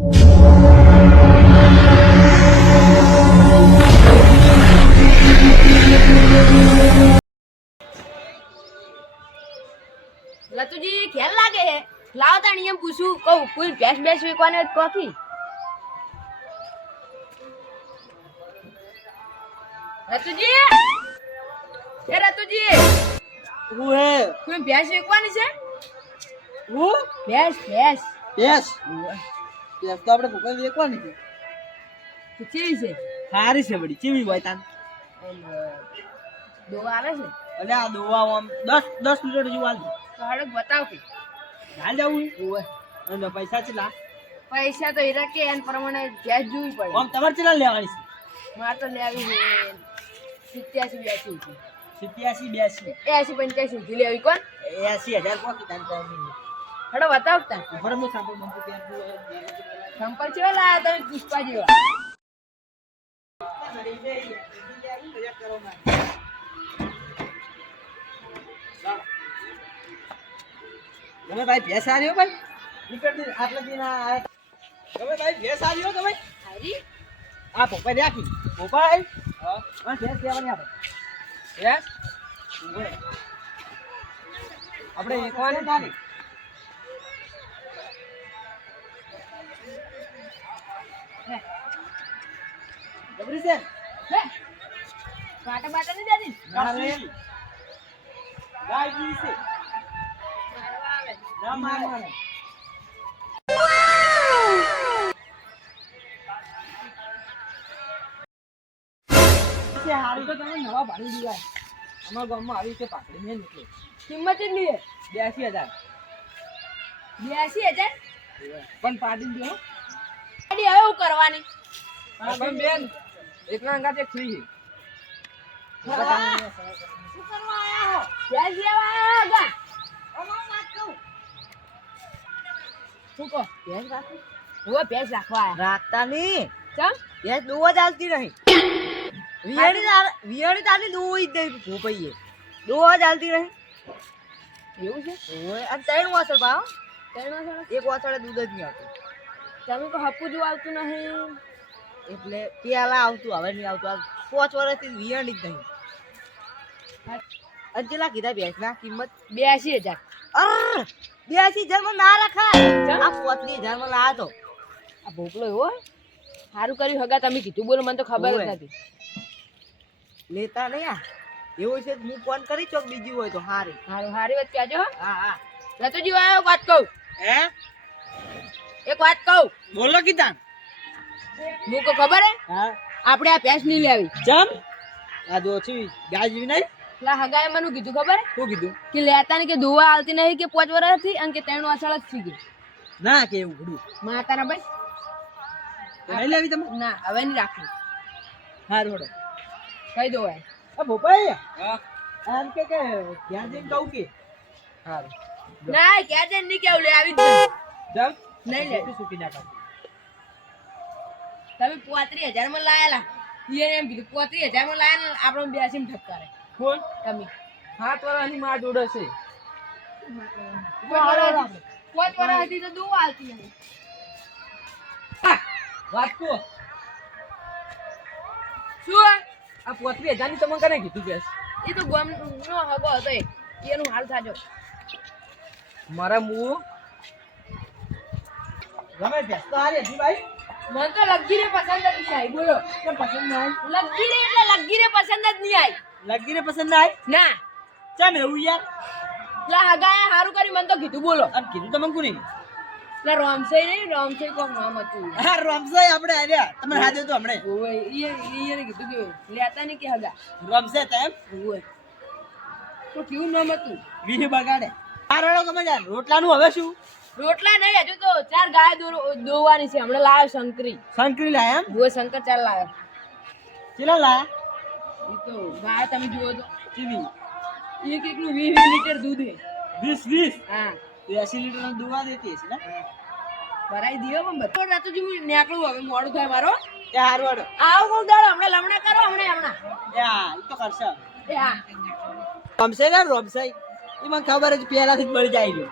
લતુજી ખેલ લાગે હે લાવ તાણી એમ પૂછું કહું કોઈ ભેંસ બેસ વેકવાને કોકી રતુજી એ રતુજી હું હે કોઈ ભેંસ વેકવાની છે હું ભેંસ ભેંસ ભેંસ ભેંસ તો આપણે ભૂકા વેકવાની છે તો કેવી છે સારી છે બડી કેવી હોય તાન દોવા આવે છે એટલે આ દોવા આમ 10 લીટર જેવું આલ તો હડક બતાવ કે હાલ જાવું ઓય અને પૈસા ચલા પૈસા તો હીરા કે એન પ્રમાણે ભેંસ જોવી પડે આમ તમારે ચલા લેવાની છે માર તો લેવી છે 87 87 82 80 85 સુધી લેવી કોણ 80000 કોકી તાન તો હડો બતાવ તા ઉપર હું સાંપલ બંપુ કે સંપલ છે લાયા તમે પુષ્પા જેવા તમે ભાઈ ભેંસ આવ્યો ભાઈ નીકળતી આટલા દિન તમે ભાઈ ભેંસ આવ્યો તમે હારી આ પોપાઈ રાખી પોપાઈ હા ભેંસ લેવાની આપણે ભેંસ આપણે એકવાની તારી જબરી છે હે કાટા બાટા નહીં જાતી ના રે ગાય જી છે મારવા આવે ના મારે છે હારી તો તમે નવા ભાડી દીવાય અમારા ગામમાં આવી છે પાકડી ને નીકળે કિંમત કેટલી હે 82000 82000 પણ પાડી દો ગાડી હવે હું કરવાની પણ બેન એકલા અંગાતે ફ્રી શું કરવા આયા હો ભેંસ લેવા આયા ગા અમાર વાત કહું શું કહો ભેંસ રાખો હું ભેંસ રાખવા આયા રાખતા ની ચમ ભેંસ દુવા ચાલતી નહીં વિયાણી તાની દુવા જ દઈ ભોપઈએ દુવા ચાલતી નહીં એવું છે ઓય અને ત્રણ વાસળ ભાવ ત્રણ વાસળ એક વાસળે દૂધ જ નહીં આવતું તમે તો હપ્પુ જો આવતું નહીં એટલે પેલા આવતું હવે નહીં આવતું 5 વર્ષથી વિયાણી જ નહીં અંજલા કીધા ભેંસના કિંમત 82000 82,000 માં ના રખાય આ 35,000 માં લાયા તો આ ભોપલો એવો સારું કર્યું હગા તમે કીધું બોલો મને તો ખબર જ નથી લેતા નહીં આ એવું છે હું ફોન કરી ચોક બીજી હોય તો હારી હારું હારી વાત કહેજો હો હા હા રતુજી આયો વાત કહું હે એક વાત કહું બોલો કીધા હું કો ખબર હે હા આપણે આ ભેંસ નહીં લેવી ચમ આ જો છે ગાજવી નહીં લા હગાએ મને કીધું ખબર હે શું કીધું કે લેતા ને કે દોવા આવતી નહીં કે 5 વર્ષથી અને કે 3 વાસળ જ થઈ ગઈ ના કે એવું ઘડું માતાના ભાઈ નહીં લેવી તમે ના હવે નહીં રાખી હારું હડો કહી દો ભાઈ આ ભોપાઈ હા આમ કે ધ્યાન દઈને કહું કે હારું ના ક્યાં જઈને નહીં કેવું લે આવી જ જમ નહીં લે સુકી નાખો તમે 35,000 માં લાયેલા એમ કીધું 35,000 માં લાયા આપણો બેસીને ઠપકારે કોણ તમે 7 વર્ષની માં જોડે છે 5 વર્ષથી તો દોવા આવતી નહીં વાત કો શું આ 35,000 ની તમને કને કીધું બેસ એ તો ગમ નો હગો હતો એનું હાલ થાજો મારા મું ગમે બેસ તો હારી હતી ભાઈ મને તો લગીરે પસંદ જ નહીં આવી બોલો કેમ પસંદ ના આવી લગીરે એટલે લગીરે પસંદ જ નહીં આવી લગીને પસંદ ના આવી ના ચમ એવું યાર લા હગાએ હારું કરી મને તો કીધું બોલો અને કીધું તમને કોની લા રોમસઈ નહીં રોમસઈ કોક નામ હતું હા રમસાઈ આપણે આર્યા તમને હાજર તો હમણે ઓય ઈ કીધું કે લેતા નહીં કે હગા રમસે તેમ ઓય તો કેવું નામ હતું વીહ બગાડે આ રડો તમે જાન રોટલાનું હવે શું રોટલા નહીં હજુ તો 4 ગાય દોવાની છે હમણાં લાવ્યો શંકરી સંકરી લાયા એમ ગો શંકર 4 લાવ્યો કેટલા લાયા ઈ તો ગાય તમે જુઓ તો ચીવી એક એકલું 20 લીટર દૂધ હે 20 હા 80 લીટર નું દુવા દેતી છે ને ભરાઈ દીયો પણ બધો રાતુજી હું નીકળું હવે મોડું થાય મારો એ હારું હાડો આવો કોણ દાડો હમણાં લમણા કરો હમણાં એ હા ઈ તો કરશે એ હા રમસે ને રમસાઈ ઈ મને ખબર જ પહેલાથી જ મળી જાય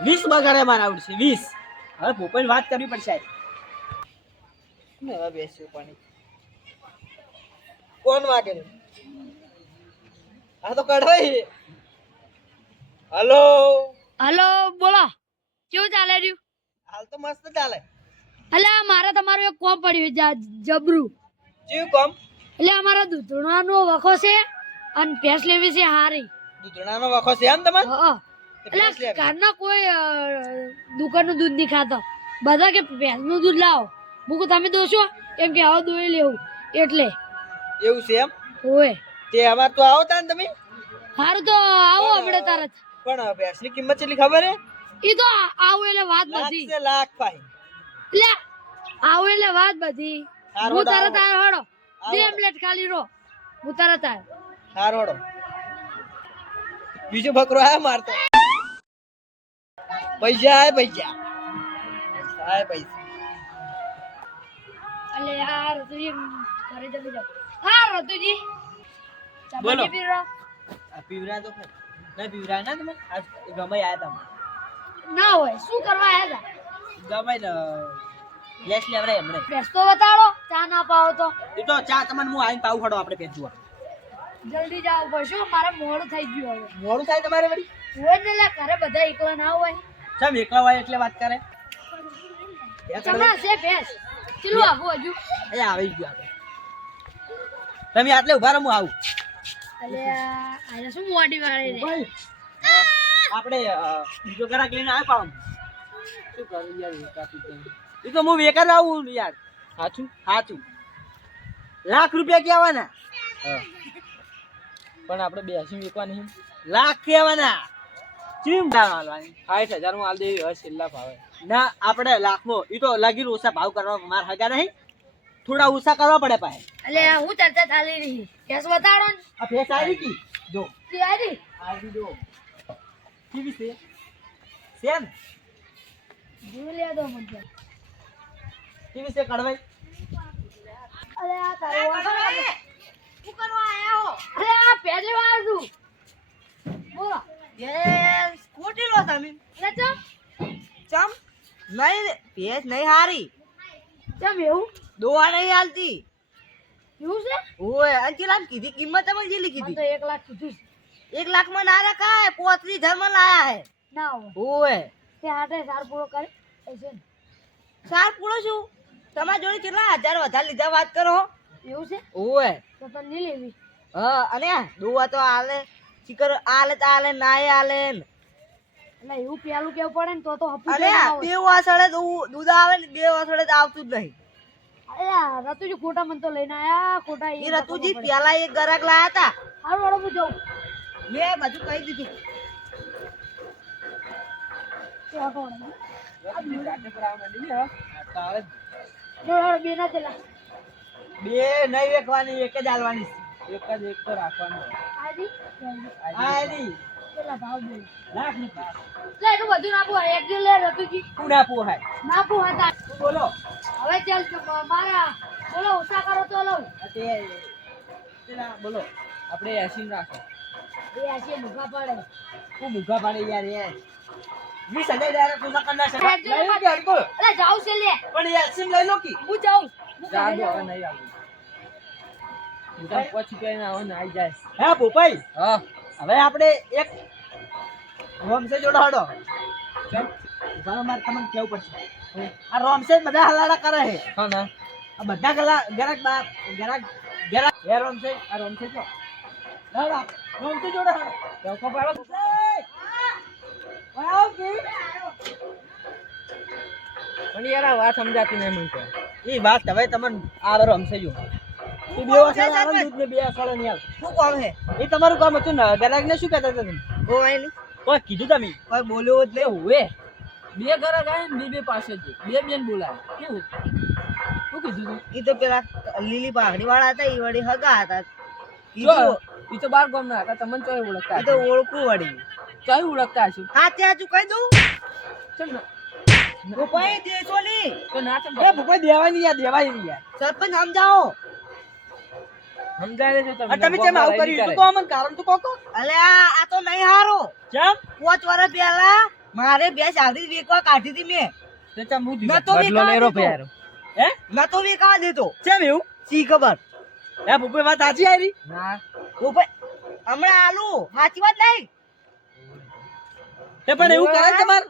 20 બગાડે મારા આવડશે 20 હવે ભોપાઈ વાત કરવી પડશે હવે બેસ્યું પાણી કોણ વાગે આ તો કઢવાઈ હલો હલો બોલો કેવું ચાલે રહ્યું હાલ તો મસ્ત ચાલે એટલે મારે તમારું એક કોમ પડ્યું જબરું જીવ કોમ એટલે અમારા દૂધણાનો વખો છે અને ભેંસ લેવી છે હારી દૂધણાનો વખો છે એમ તમારે હા એટલે ઘરના કોઈ દુકાનનું દૂધ નહીં ખાતો બધા કે ભેંસનું દૂધ લાવો મૂકું તમે દોશો કેમ કે હવે દોઈ લેવું એટલે એવું છે એમ હોય તે અમાર તો આવો તા ને તમે હારું તો આવો હમણાં તરત પણ ભેંસની કિંમત કેટલી ખબર હે ઈ તો આવો એટલે વાત બધી લાખ છે લાખ ભાઈ એટલે આવો એટલે વાત બધી હારો હું દાવો. તરત આવ્યો હડો આવો. 2 મિનિટ ખાલી રહો હું તરત આવ્યો હારોડો બીજો બકરો આયા મારતો પૈસા આય પૈસા આય પૈસા અલે યાર તુજી ઘરે જમી જાઓ હા રતુજી બોલો. ચાબા પીરો આ પીવરા તો ખરી. નહીં પીવરા ના તમે આજ ગમે આયા તમે ના હોય શું કરવા આવ્યા હતા ગમે ને લેસ લેવરાય હમણે ભેંસ તો બતાડો ચા ના પાવો તો એ તો ચા તમને હું આવીને પાવ ખડો આપણે પેચવા જલ્દી જાવ પડશે મારે મોડું થઈ ગયું હવે મોડું થાય તમારે વળી હોય ને લે ઘરે બધા એકલા ના હોય ચમ એકલા હોય એટલે વાત કરે ચમડા છે ભેંસ ચીલું આવું હજુ એ આવી ગયો આપણે તમે આટલે ઉભા રહો હું આવું અલે આને શું મોટી વાળી રે ભાઈ આપણે બીજો ગ્રાહક લઈને આવ્યો પાવ શું કરું યાર એ તો હું વેકાર આવું યાર સાચું સાચું લાખ રૂપિયા કહેવાના પણ આપણે 82 વેચવા નહીં લાખ કહેવાના ચીમ હાલવાની 60,000 માં હાલ દેવી હવે છેલ્લા ભાવે ના આપણે લાખમાં એ તો લગી ઓછા ભાવ કરવા માર હગા નહીં થોડા ઓછા કરવા પડે પાહે અલે હું ચર્ચા ચાલી રહી ભેંસ બતાડો ને આ ભેંસ આવી કી જો કે આરી આવી જો કેવી છે સેમ જોઈ લે દો મને કેવી છે કડવાઈ અલે આ તારો શું કરવા આયા હો અરે આ પહેલી વાર છું બોલો યસ ખોટી લો તમે એટલે ચમ નહીં ભેંસ નહીં હારી ચમ એવું દોવા નહીં હાલતી એવું છે ઓય અને કેટલા કીધી કિંમત તમે જેટલી મને કીધી તો 1 લાખ કીધું છે. 1 લાખ માં ના રખાય 35,000 માં લાયા હે ના હોય ઓય તે હાટે સાર પૂરો કરે પૈસે ને. સાર પૂરો છું તમારા જોડે કેટલા હજાર વધારે લીધા વાત કરો એવું છે ઓય તો તને નહીં લેવી હા અને દોવા તો આલે ચીકર આલે તો આલે નાય આલે ને એટલે એવું પેલું કેવું પડે ને તો હપુ અને બે વાસળે દૂધ આવે ને બે વાસળે તો આવતું જ નહીં અરે રતુજી ખોટા મન તો લઈને આયા ખોટા એ રતુજી પેલા એક ગરાક લાયા હતા હારું વાળો હું જાઉં મેં બધું કહી દીધું તે હટો વાળો. કાટે પર આવવા માંડી ને હવે તારે જો હારું બે ના ચલા બે નહીં વેકવાની એક જ હાલવાની એક જ એક તો રાખવાનું આજી આલી કેટલા ભાવ દે લાખ રૂપિયા લે એટલું બધું નાખું એક જો લે રતુજી પૂરા પોહાય નાખું હતા બોલો હવે ચાલ મારા બોલો ઓછા કરો તો લઉં તે પેલા બોલો આપણે 80 રાખો બે આશી મુખા પડે હું મુઘા પાડે યાર એ 20,000 ડાયરેક્ટ પૂરા કરના છે હેડ જો લઈ લો કે હડકો અરે જાઉં છે લે પણ યાર સિમ લઈ લો કી હું જાઉં હું જા ઘરે દો હવે જાઉં. નહીં આવું દુકાન પછી કઈને આવો ને આવી જાય હે ભોપાઈ હા હવે આપણે એક રોમસે જોડાડો ચમ ઉભારો માર તમને કેવું પડશે આ રોમસે બધા હલાડા કરે છે હા ના આ બધા ગલા ગરાક બા ગરાક ગરાક હે રોમસે આ રોમસે જો લાડા રોમસે જોડાડો ચોકો પાડો આવ કે પણ યાર આ વાત સમજાતી નહીં મને તો. ઈ વાત હવે તમને આ રોમસે જો ઈ બે વાસળ આવે દૂધ ને બે વાસળ નહીં આવે શું કામ હે એ તમારું કામ હતું ને ગરાક ને શું કહેતા હતા તમે કોઈ નહીં કોઈ કીધું તમે કોઈ બોલ્યો જ નહીં ઓવે બે ઘરે ગાય ને બે પાસે જ બે બેન બોલાવે કેવું શું કીધું તું ઈ તો પેલા લીલી પાઘડી વાળા હતા ઈ વળી હગા હતા જો ઈ તો બાર ગામ ના હતા તમને ચોય ઓળખતા ઈ તો ઓળખું વળી ચોય ઓળખતા હશું હાથે હાચું કહી દઉં ચમ ભોપાઈ દેસોલી તો ના ચમ એ ભોપાઈ દેવાની યાર દેવાય નહીં યાર સરપંચ સમજાવો સમજાય છે તમે તમે કેમ આવું કર્યું તો અમન કારણ તો કોકો અલે આ તો નહીં હારો કેમ 5 વર્ષ પહેલા મારે બે સાદી વેકવા કાઢી હતી મેં તો ચા હું મેં તો બદલો વેકાવા લેરો દેતો. પ્યારો હે મેં તો વેકાવા દેતો કેમ એવું સી ખબર હે ભૂપે વાત સાચી આવી ના ઓ ભાઈ હમણાં આલુ સાચી વાત નહીં તે પણ એવું કરે તમાર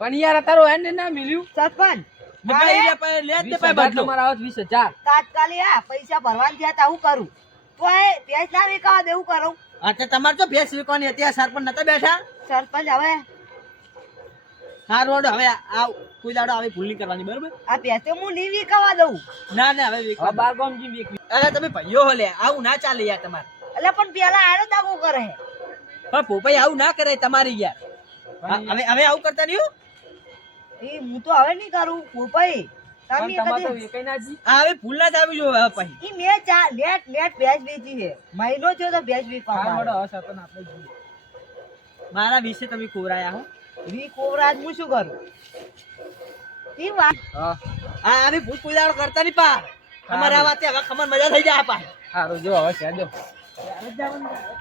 પણ યાર તારો એને ના મિલ્યું સરપંચ મકાઈ રહ્યા પાસે લે જ તે પાસે 20,000 બદલો તમારા આવત 20,000 તાત્કાલિક આ પૈસા ભરવાનું થયા તા હું કરું તો એ ભેંસ ના વેકાવા દેવું કરું હા તે તમાર તો ભેંસ વેકવાની હતી આ સરપંચ નતા બેઠા સરપંચ હવે હા રોડ હવે આ કોઈ દાડો આવી ભૂલ નહીં કરવાની બરોબર આ ભેંસ તો હું નહીં વેકાવા દઉં ના ના હવે હવે વેકવા બાર ગામ જી વેકવી અરે તમે ભાઈઓ હો લે આવું ના ચાલે યાર તમારે એટલે પણ પેલા આનો દાગો કરે પણ પોપાઈ આવું ના કરે તમારી યાર હવે હવે આવું કરતા નહીં હો. એ હું તો હવે નહીં કરું પોપાઈ તમે પણ તમારે તો કદી વેકાઈ ના જી આ હવે ભૂલ ના જ આવી જો હવે પછી ઈ મેં ચા નેટ નેટ ભેંસ વેચી છે મહિનો થયો તો ભેંસ વેચવા હા માંડ્યો. વડો સરપંચ આપણે જી મારા વિશે તમે ખોરાયા હો વી કોવરાજ હું શું કરું ઈ વાત હા આ આવી ભૂલ કોઈ દાડો કરતા નહીં પા અમારે આ વાતે હવે ખમણ મજા થઈ જાય પા સારું જો હવે છે જો હવે જવાનું.